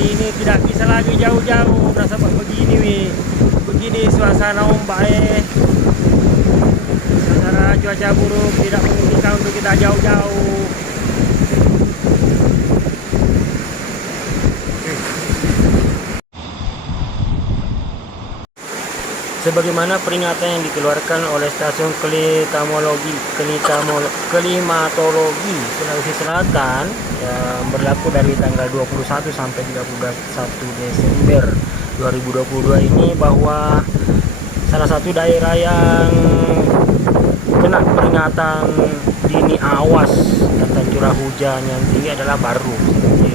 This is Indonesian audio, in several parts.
hari ini tidak bisa lagi jauh-jauh. Udah sampai begini wi. Begini suasana ombak suasana cuaca buruk tidak memungkinkan untuk kita jauh-jauh. Sebagaimana peringatan yang dikeluarkan oleh Stasiun Klimatologi Sulawesi Selatan yang berlaku dari tanggal 21 sampai 31 Desember 2022 ini, bahwa salah satu daerah yang kena peringatan dini awas tentang curah hujan yang tinggi adalah Baru.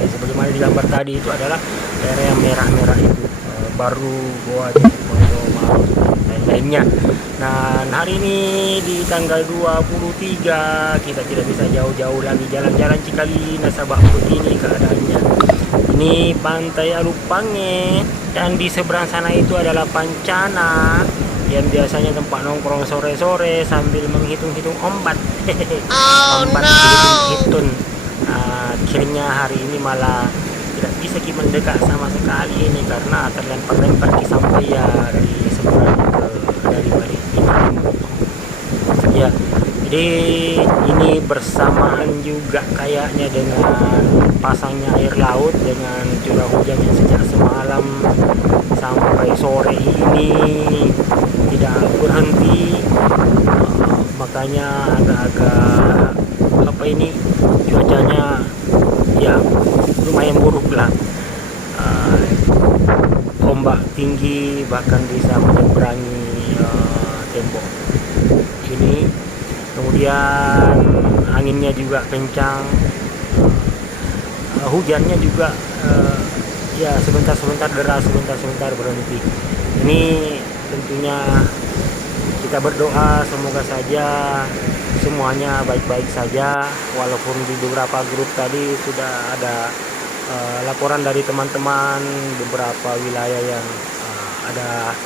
Sebagaimana di gambar tadi itu adalah daerah yang merah-merah itu, Baru, Goa, Jeneponto, Maros, dan lainnya. Nah, hari ini di tanggal 23 kita tidak bisa jauh-jauh lagi jalan-jalan Cikali, nasabah begini keadaannya. Ini Pantai Alupange, dan di seberang sana itu adalah Pancana yang biasanya tempat nongkrong sore-sore sambil menghitung-hitung ombat. Ombat dihitung-hitung. Akhirnya hari ini malah tidak bisa kita mendekat sama sekali ini karena terlempar-lempar di sampai ya dari seberang dari balik ya. Jadi ini bersamaan juga kayaknya dengan pasangnya air laut dengan curah hujan yang sejak semalam sampai sore ini tidak berhenti. Makanya agak-agak cuacanya ya lumayan buruk lah. Ombak tinggi bahkan bisa menyeberangi tembok ini. Kemudian anginnya juga kencang, hujannya juga ya sebentar-sebentar deras, sebentar-sebentar berhenti. Ini tentunya kita berdoa semoga saja semuanya baik-baik saja, walaupun di beberapa grup tadi sudah ada laporan dari teman-teman beberapa wilayah yang ada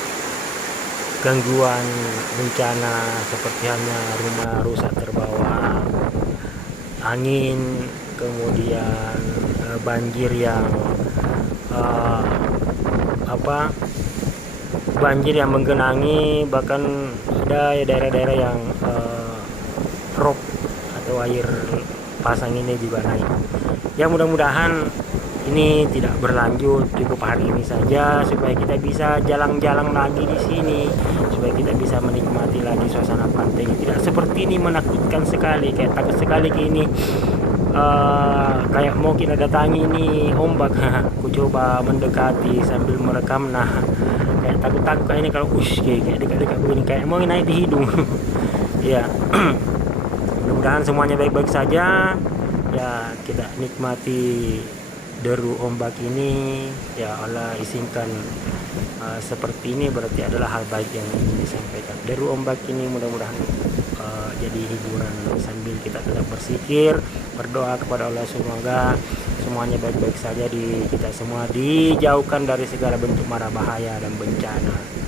gangguan bencana seperti hanya rumah rusak terbawa angin, kemudian banjir yang banjir yang menggenangi, bahkan ada daerah-daerah yang rob atau air pasang ini juga naik. Ya mudah-mudahan ini tidak berlanjut, cukup hari ini saja supaya kita bisa jalan-jalan lagi di sini, supaya kita bisa menikmati lagi suasana pantai. Tidak seperti ini menakutkan sekali, kayak takut sekali ini kayak mau kita datangi ini ombak. Aku coba mendekati sambil merekam, nah kayak takut-takut kayak ini kalau kayak dekat-dekat begini kayak mau naik di hidung. Ya. Mudah-mudahan semuanya baik-baik saja ya, kita nikmati deru ombak ini ya. Allah izinkan seperti ini berarti adalah hal baik yang ingin disampaikan. Deru ombak ini mudah-mudahan jadi hiburan sambil kita tetap bersikir, berdoa kepada Allah semoga semuanya baik-baik saja, di kita semua dijauhkan dari segala bentuk mara bahaya dan bencana.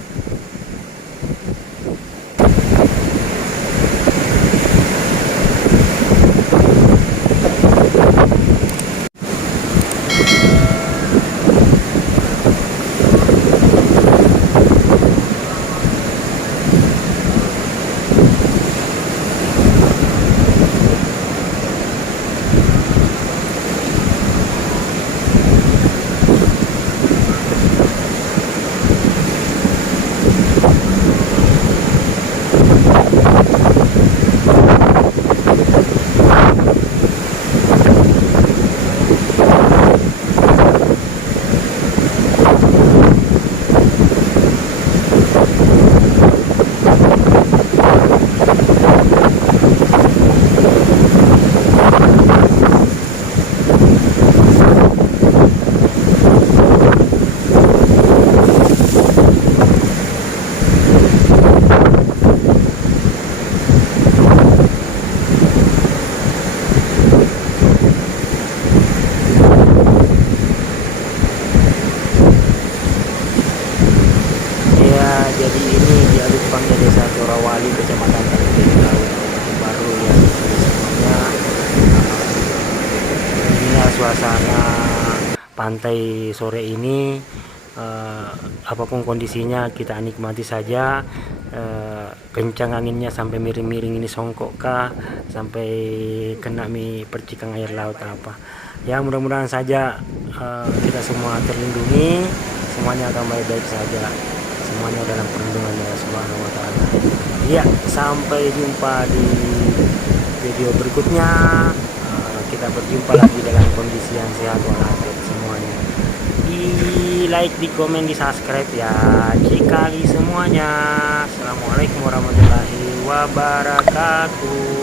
pantai sore ini. Apapun kondisinya kita nikmati saja. Kencang anginnya sampai miring-miring ini, songkok kah, sampai kena percikan air laut apa ya, mudah-mudahan saja kita semua terlindungi, semuanya akan baik-baik saja, semuanya dalam perlindungan Allah Subhanahu wa Ta'ala. Ya, sampai jumpa di video berikutnya. Kita berjumpa lagi dalam kondisi yang sehat walafiat semuanya. Di like, di komen, di subscribe ya, sekali semuanya. Assalamualaikum warahmatullahi wabarakatuh.